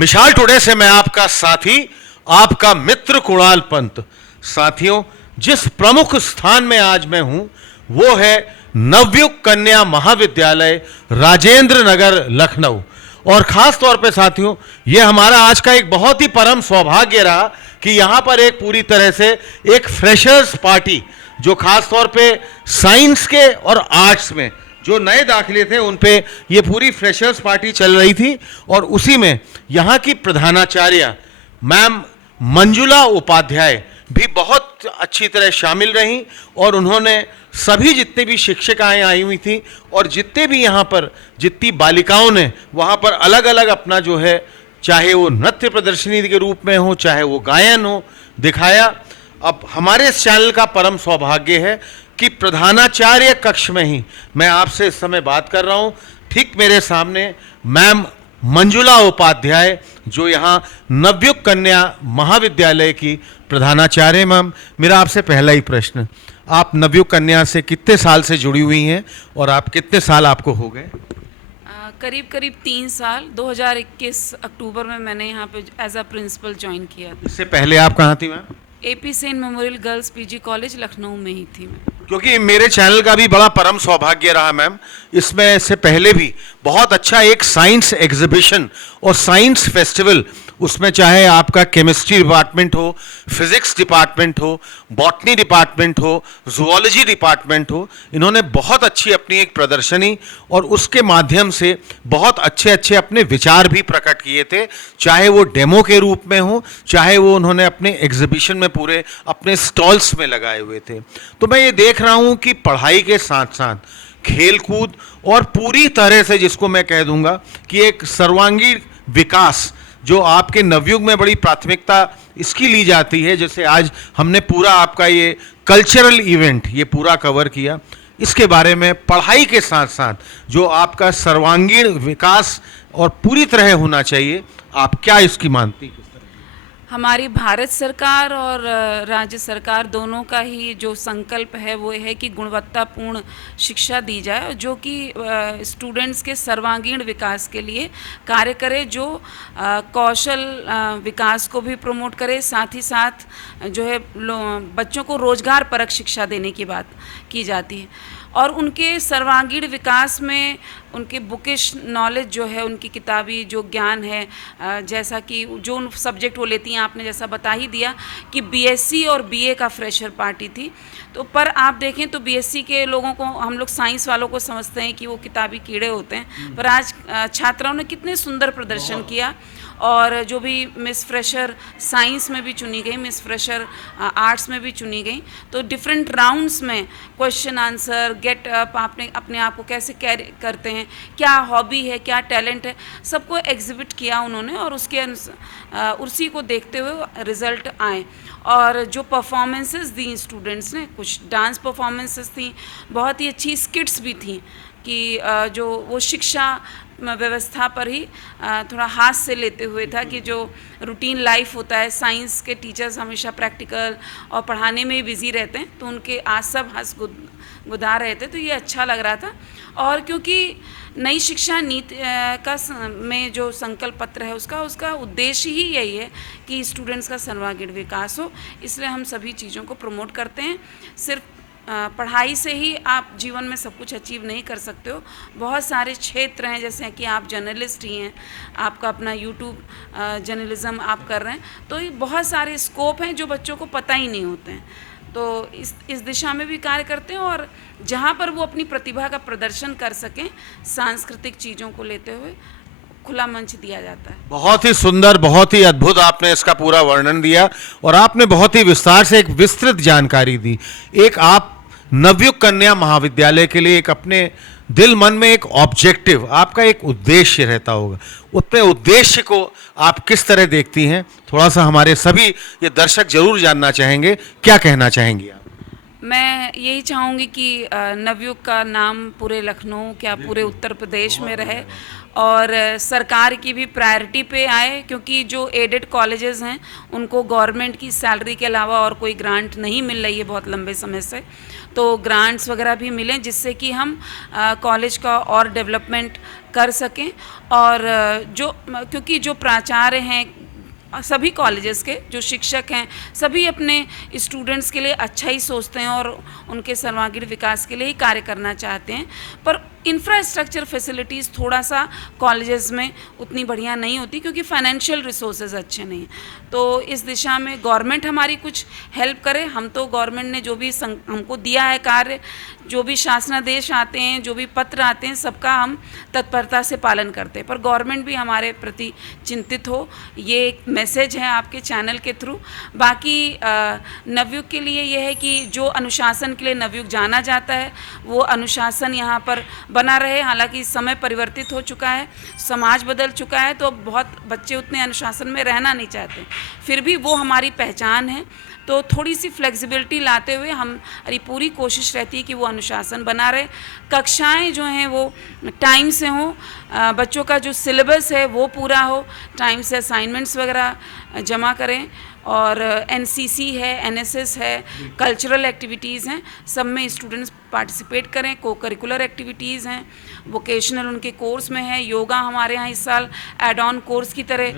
मिसाल टुडे से मैं आपका साथी, आपका मित्र कुणाल पंत। साथियों, जिस प्रमुख स्थान में आज मैं हूं वो है नवयुग कन्या महाविद्यालय राजेंद्र नगर लखनऊ। और खास तौर पे साथियों, ये हमारा आज का एक बहुत ही परम सौभाग्य रहा कि यहां पर एक पूरी तरह से एक फ्रेशर्स पार्टी, जो खास तौर पे साइंस के और आर्ट्स में जो नए दाखिले थे उन पे ये पूरी फ्रेशर्स पार्टी चल रही थी। और उसी में यहाँ की प्रधानाचार्य मैम मंजुला उपाध्याय भी बहुत अच्छी तरह शामिल रहीं और उन्होंने सभी जितने भी शिक्षिकाएं आई हुई थी और जितने भी यहाँ पर जितनी बालिकाओं ने वहाँ पर अलग अलग अपना जो है, चाहे वो नृत्य प्रदर्शनी के रूप में हो, चाहे वो गायन हो, दिखाया। अब हमारे इस चैनल का परम सौभाग्य है कि प्रधानाचार्य कक्ष में ही मैं आपसे इस समय बात कर रहा हूँ। ठीक मेरे सामने मैम मंजुला उपाध्याय, जो यहाँ नवयुग कन्या महाविद्यालय की प्रधानाचार्य। मैम, मेरा आपसे पहला ही प्रश्न, आप नवयुग कन्या से कितने साल से जुड़ी हुई हैं और आप कितने साल आपको हो गए? करीब करीब 3 साल। 2021 अक्टूबर में मैंने यहाँ पे एज अ प्रिंसिपल ज्वाइन किया। इससे पहले आप कहाँ थी ma'am? AP Sen memorial girls PG college Lucknow में ही थी मैं। क्योंकि मेरे चैनल का भी बड़ा परम सौभाग्य रहा मैम, इसमें से पहले भी बहुत अच्छा एक साइंस एग्जीबिशन और साइंस फेस्टिवल, उसमें चाहे आपका केमिस्ट्री डिपार्टमेंट हो, फिजिक्स डिपार्टमेंट हो, बॉटनी डिपार्टमेंट हो, जूलॉजी डिपार्टमेंट हो, इन्होंने बहुत अच्छी अपनी एक प्रदर्शनी और उसके माध्यम से बहुत अच्छे अच्छे अपने विचार भी प्रकट किए थे, चाहे वो डेमो के रूप में हो, चाहे वो उन्होंने अपने एग्जीबिशन में पूरे अपने स्टॉल्स में लगाए हुए थे। तो मैं ये देख रहा हूँ कि पढ़ाई के साथ साथ खेलकूद और पूरी तरह से, जिसको मैं कह दूंगा कि एक सर्वांगीण विकास, जो आपके नवयुग में बड़ी प्राथमिकता इसकी ली जाती है। जैसे आज हमने पूरा आपका ये कल्चरल इवेंट ये पूरा कवर किया, इसके बारे में पढ़ाई के साथ साथ जो आपका सर्वांगीण विकास और पूरी तरह होना चाहिए, आप क्या इसकी मानती हैं? हमारी भारत सरकार और राज्य सरकार दोनों का ही जो संकल्प है वो है कि गुणवत्तापूर्ण शिक्षा दी जाए, जो कि स्टूडेंट्स के सर्वांगीण विकास के लिए कार्य करे, जो कौशल विकास को भी प्रमोट करे, साथ ही साथ जो है बच्चों को रोजगार परक शिक्षा देने की बात की जाती है। और उनके सर्वांगीण विकास में उनके बुकिश नॉलेज जो है, उनकी किताबी जो ज्ञान है, जैसा कि जो सब्जेक्ट वो लेती हैं, आपने जैसा बता ही दिया कि BSc और BA का फ्रेशर पार्टी थी। तो पर आप देखें तो BSc के लोगों को, हम लोग साइंस वालों को समझते हैं कि वो किताबी कीड़े होते हैं, पर आज छात्राओं ने कितने सुंदर प्रदर्शन किया। और जो भी मिस फ्रेशर साइंस में भी चुनी गई, मिस फ्रेशर आर्ट्स में भी चुनी गई, तो डिफरेंट राउंड्स में क्वेश्चन आंसर, गेट अप, आपने अपने आप को कैसे कैरी करते हैं, क्या हॉबी है, क्या टैलेंट है, सबको एग्जिबिट किया उन्होंने। और उसके उसी को देखते हुए रिज़ल्ट आए। और जो परफॉर्मेंसेस दी स्टूडेंट्स ने, कुछ डांस परफॉर्मेंसेस थी, बहुत ही अच्छी स्किट्स भी थी कि जो वो शिक्षा व्यवस्था पर ही थोड़ा हाथ से लेते हुए था कि जो रूटीन लाइफ होता है, साइंस के टीचर्स हमेशा प्रैक्टिकल और पढ़ाने में ही बिजी रहते हैं, तो उनके आज सब हंस गुदा रहे थे, तो ये अच्छा लग रहा था। और क्योंकि नई शिक्षा नीति का में जो संकल्प पत्र है उसका उद्देश्य ही यही है कि स्टूडेंट्स का सर्वांगीण विकास हो, इसलिए हम सभी चीज़ों को प्रमोट करते हैं। सिर्फ पढ़ाई से ही आप जीवन में सब कुछ अचीव नहीं कर सकते हो, बहुत सारे क्षेत्र हैं, जैसे कि आप जर्नलिस्ट ही हैं, आपका अपना YouTube जर्नलिज्म आप कर रहे हैं, तो ये बहुत सारे स्कोप हैं जो बच्चों को पता ही नहीं होते हैं। तो इस दिशा में भी कार्य करते हैं, और जहाँ पर वो अपनी प्रतिभा का प्रदर्शन कर सकें, सांस्कृतिक चीज़ों को लेते हुए खुला मंच दिया जाता है। बहुत ही सुंदर, बहुत ही अद्भुत आपने इसका पूरा वर्णन दिया और आपने बहुत ही विस्तार से एक विस्तृत जानकारी दी। एक आप नवयुग कन्या महाविद्यालय के लिए एक अपने दिल मन में एक ऑब्जेक्टिव, आपका एक उद्देश्य रहता होगा, अपने उद्देश्य को आप किस तरह देखती हैं, थोड़ा सा हमारे सभी ये दर्शक जरूर जानना चाहेंगे, क्या कहना चाहेंगी आप? मैं यही चाहूँगी कि नवयुग का नाम पूरे लखनऊ, क्या पूरे उत्तर प्रदेश में रहे, और सरकार की भी प्रायोरिटी पे आए, क्योंकि जो एडेड कॉलेजेस हैं उनको गवर्नमेंट की सैलरी के अलावा और कोई ग्रांट नहीं मिल रही है बहुत लंबे समय से। तो ग्रांट्स वगैरह भी मिलें जिससे कि हम कॉलेज का और डेवलपमेंट कर सकें। और क्योंकि जो प्राचार्य हैं सभी कॉलेजेस के, जो शिक्षक हैं, सभी अपने स्टूडेंट्स के लिए अच्छा ही सोचते हैं और उनके सर्वांगीण विकास के लिए ही कार्य करना चाहते हैं, पर इंफ्रास्ट्रक्चर फैसिलिटीज़ थोड़ा सा कॉलेजेस में उतनी बढ़िया नहीं होती क्योंकि फाइनेंशियल रिसोर्सेज अच्छे नहीं हैं। तो इस दिशा में गवर्नमेंट हमारी कुछ हेल्प करे। हम तो गवर्नमेंट ने जो भी हमको दिया है कार्य, जो भी शासनादेश आते हैं, जो भी पत्र आते हैं, सबका हम तत्परता से पालन करते हैं, पर गवर्नमेंट भी हमारे प्रति चिंतित हो, ये एक मैसेज है आपके चैनल के थ्रू। बाकी नवयुग के लिए यह है कि जो अनुशासन के लिए नवयुग जाना जाता है वो अनुशासन यहाँ पर बना रहे। हालांकि समय परिवर्तित हो चुका है, समाज बदल चुका है, तो बहुत बच्चे उतने अनुशासन में रहना नहीं चाहते, फिर भी वो हमारी पहचान है। तो थोड़ी सी फ्लेक्सिबिलिटी लाते हुए हमारी पूरी कोशिश रहती है कि वो अनुशासन बना रहे। कक्षाएं जो हैं वो टाइम से हों, बच्चों का जो सिलेबस है वो पूरा हो, टाइम से असाइनमेंट्स वगैरह जमा करें। और एनसीसी है, एनएसएस है, कल्चरल एक्टिविटीज़ हैं, सब में स्टूडेंट्स पार्टिसिपेट करें। को करिकुलर एक्टिविटीज़ हैं, वोकेशनल उनके कोर्स में है। योगा हमारे यहाँ इस साल एड ऑन कोर्स की तरह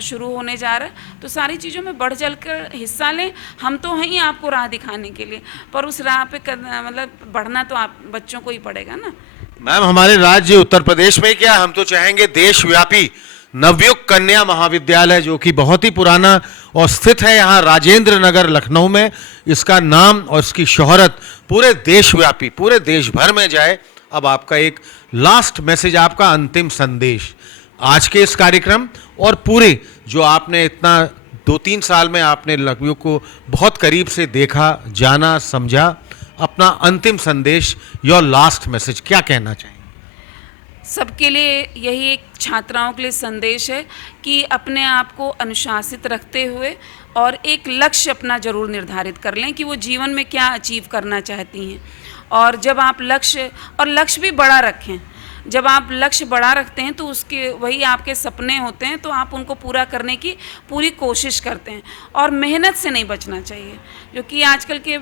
शुरू होने जा रहा है। तो सारी चीज़ों में बढ़ चढ़ कर हिस्सा लें। हम तो हैं ही आपको राह दिखाने के लिए, पर उस राह पे मतलब बढ़ना तो आप बच्चों को ही पड़ेगा ना। मैम, हमारे राज्य उत्तर प्रदेश में क्या, हम तो चाहेंगे देशव्यापी नवयुग कन्या महाविद्यालय, जो कि बहुत ही पुराना और स्थित है यहाँ राजेंद्र नगर लखनऊ में, इसका नाम और इसकी शोहरत पूरे देशव्यापी, पूरे देश भर में जाए। अब आपका एक लास्ट मैसेज, आपका अंतिम संदेश आज के इस कार्यक्रम और पूरे जो आपने इतना 2-3 साल में आपने नवयुग को बहुत करीब से देखा, जाना, समझा, अपना अंतिम संदेश, योर लास्ट मैसेज, क्या कहना चाहिए? सबके लिए यही एक छात्राओं के लिए संदेश है कि अपने आप को अनुशासित रखते हुए और एक लक्ष्य अपना ज़रूर निर्धारित कर लें कि वो जीवन में क्या अचीव करना चाहती हैं। और जब आप लक्ष्य भी बड़ा रखें, जब आप लक्ष्य बड़ा रखते हैं तो उसके वही आपके सपने होते हैं, तो आप उनको पूरा करने की पूरी कोशिश करते हैं। और मेहनत से नहीं बचना चाहिए, जो कि आजकल के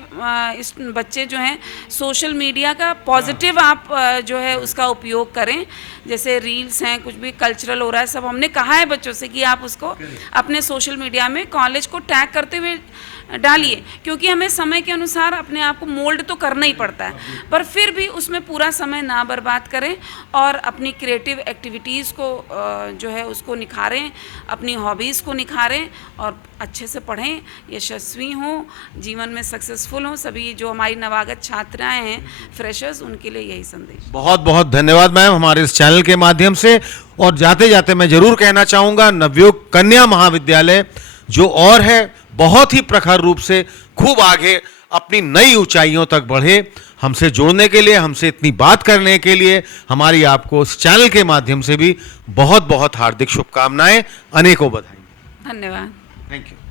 इस बच्चे जो हैं सोशल मीडिया का पॉजिटिव आप जो है उसका उपयोग करें। जैसे रील्स हैं, कुछ भी कल्चरल हो रहा है, सब हमने कहा है बच्चों से कि आप उसको अपने सोशल मीडिया में कॉलेज को टैग करते हुए डालिए, क्योंकि हमें समय के अनुसार अपने आप को मोल्ड तो करना ही पड़ता है, पर फिर भी उसमें पूरा समय ना बर्बाद करें और अपनी क्रिएटिव एक्टिविटीज़ को जो है उसको निखारें, अपनी हॉबीज़ को निखारें और अच्छे से पढ़ें, यशस्वी हों, जीवन में सक्सेसफुल हों। सभी जो हमारी नवागत छात्राएं हैं, फ्रेशर्स, उनके लिए यही संदेश। बहुत बहुत धन्यवाद मैम हमारे इस चैनल के माध्यम से। और जाते जाते मैं जरूर कहना चाहूँगा, नवयुग कन्या महाविद्यालय जो और है बहुत ही प्रखर रूप से खूब आगे अपनी नई ऊंचाइयों तक बढ़े। हमसे जुड़ने के लिए, हमसे इतनी बात करने के लिए हमारी आपको इस चैनल के माध्यम से भी बहुत बहुत हार्दिक शुभकामनाएं, अनेकों बधाई। धन्यवाद। Thank you.